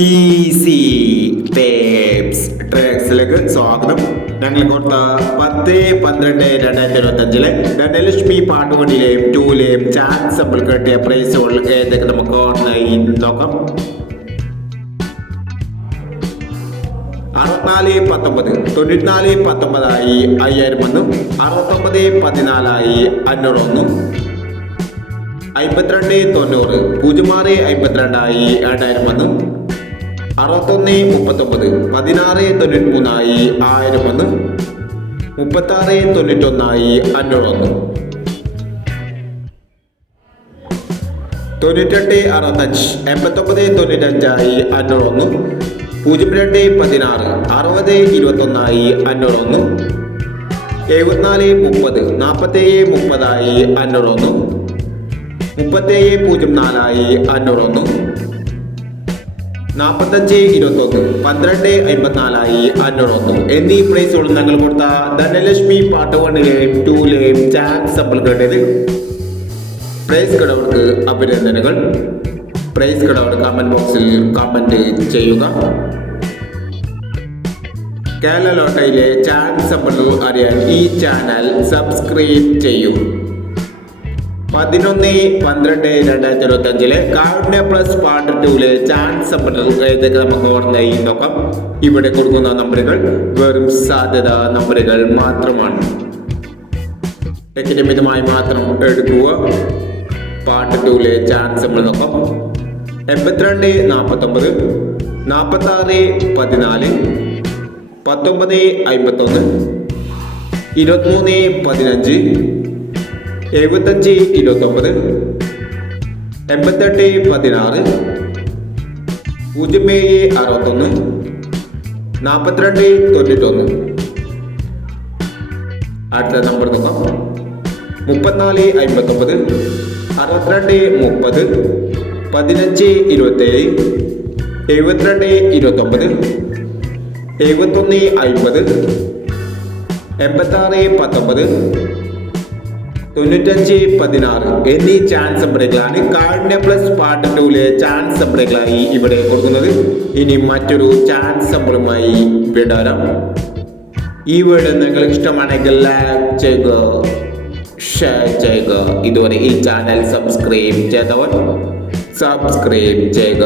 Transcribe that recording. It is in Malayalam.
ഈസി ടേപ്സ് ട്രേക്സിലേക്ക് സ്വാഗതം. ഞങ്ങൾ കൊടുത്ത പത്ത് പന്ത്രണ്ട് രണ്ടായിരത്തി ഇരുപത്തി അഞ്ചിലെ ധനലക്ഷ്മി പാട്ടുകൊണ്ടിലെയും ടൂലെയും ചാൻസ് നമ്മൾ കിട്ടിയ പ്രൈസുകൾ ഏതൊക്കെ നമുക്ക് ഓൺലൈൻ നോക്കാം. അറുപത്തിനാല് പത്തൊമ്പത്. തൊണ്ണൂറ്റിനാല് പത്തൊമ്പതായി അയ്യായിരം ഒന്നും അറുപത്തൊമ്പത് പതിനാലായി അഞ്ഞൂറ് ഒന്നും അമ്പത്തിരണ്ട് തൊണ്ണൂറ്. പൂജ്യം ആറ് അമ്പത്തിരണ്ടായി രണ്ടായിരം ഒന്ന് അറുപത്തൊന്ന് മുപ്പത്തൊമ്പത്. പതിനാറ് തൊണ്ണൂറ്റി മൂന്നായി ആയിരം ഒന്ന് മുപ്പത്താറ് തൊണ്ണൂറ്റൊന്നായി അഞ്ഞൂറ് ഒന്ന് തൊണ്ണൂറ്റെട്ട് അറുപത്തഞ്ച് എൺപത്തൊമ്പത് തൊണ്ണൂറ്റഞ്ചായി അഞ്ഞൂറ് ഒന്ന് പൂജ്യം രണ്ട് പതിനാറ് അറുപത് ഇരുപത്തൊന്നായി അഞ്ഞൂറ് ഒന്ന് എഴുപത്തിനാല് മുപ്പത് നാൽപ്പത്തേഴ് മുപ്പതായി അഞ്ഞൂറ് ഒന്ന് മുപ്പത്തേഴ് പൂജ്യം നാലായി അഞ്ഞൂറ് ഒന്ന് നാൽപ്പത്തഞ്ച് ഇരുപത്തൊന്ന് പന്ത്രണ്ട് അമ്പത്തിനാലായി അഞ്ഞൂറ് ഒന്ന് എന്നീ പ്രൈസുകൾ ഞങ്ങൾ കൊടുത്ത ധനലക്ഷ്മി പാട്ട് വണ്ണിലെയും ടൂലെയും ചാൻസ് സമ്പിൾ കേട്ടത് പ്രൈസ് കടവർക്ക് അഭിനന്ദനങ്ങൾ. പ്രൈസ് കടവർ കമന്റ് ബോക്സിൽ കമന്റ് ചെയ്യുക. കേരള ലോട്ടയിലെ ചാൻസ് സമ്പിൾ അറിയാൻ ഈ ചാനൽ സബ്സ്ക്രൈബ് ചെയ്യൂ. പതിനൊന്ന് പന്ത്രണ്ട് രണ്ടായിരത്തി ഇരുപത്തി അഞ്ചിലെ കാരുണ്യ പ്ലസ് പാർട്ട് ടൂലെ ചാൻസ് ഏതൊക്കെ നമുക്ക് ഓർമ്മയായി നോക്കാം. ഇവിടെ കൊടുക്കുന്ന നമ്പറുകൾ വെറും സാധ്യത നമ്പറുകൾ മാത്രമാണ്. ടെക്കിനിമിതമായി മാത്രം എടുക്കുക. പാർട്ട് ടൂലെ ചാൻസ് നമ്മൾ നോക്കാം. എൺപത്തിരണ്ട് നാൽപ്പത്തി ആറ് പതിനാല് പത്തൊമ്പത് അമ്പത്തൊന്ന് ഇരുപത്തിമൂന്ന് പതിനഞ്ച് എഴുപത്തഞ്ച് ഇരുപത്തൊമ്പത് എൺപത്തെട്ട് പതിനാറ് പൂജ്യം ഏഴ് അറുപത്തൊന്ന് നാൽപ്പത്തിരണ്ട് തൊണ്ണൂറ്റൊന്ന്. അടുത്ത നമ്പർ നോക്കാം. മുപ്പത്തിനാല് അമ്പത്തൊമ്പത് അറുപത്തിരണ്ട് മുപ്പത് പതിനഞ്ച് ഇരുപത്തേഴ് എഴുപത്തിരണ്ട് ഇരുപത്തൊമ്പത് എഴുപത്തൊന്ന് അമ്പത് എൺപത്താറ് പത്തൊമ്പത് തൊണ്ണൂറ്റഞ്ച് പതിനാറ് എന്നീ ചാൻസ് നമ്പറുകളാണ് കാർഡിനെ പ്ലസ് പാർട്ട് ടൂലെ ചാൻസ് നമ്പറുകളായി ഇവിടെ കൊടുക്കുന്നത്. ഇനി മറ്റൊരു ചാൻസ് നമ്പറുമായി വിടാം ഈ വീഡിയോ നിങ്ങൾക്ക് ഇഷ്ടമാണെങ്കിൽ ലൈക്ക് ചെയ്യുക ഷെയർ ചെയ്യുക. ഇതുവരെ ഈ ചാനൽ സബ്സ്ക്രൈബ് ചെയ്തവർ സബ്സ്ക്രൈബ് ചെയ്യുക.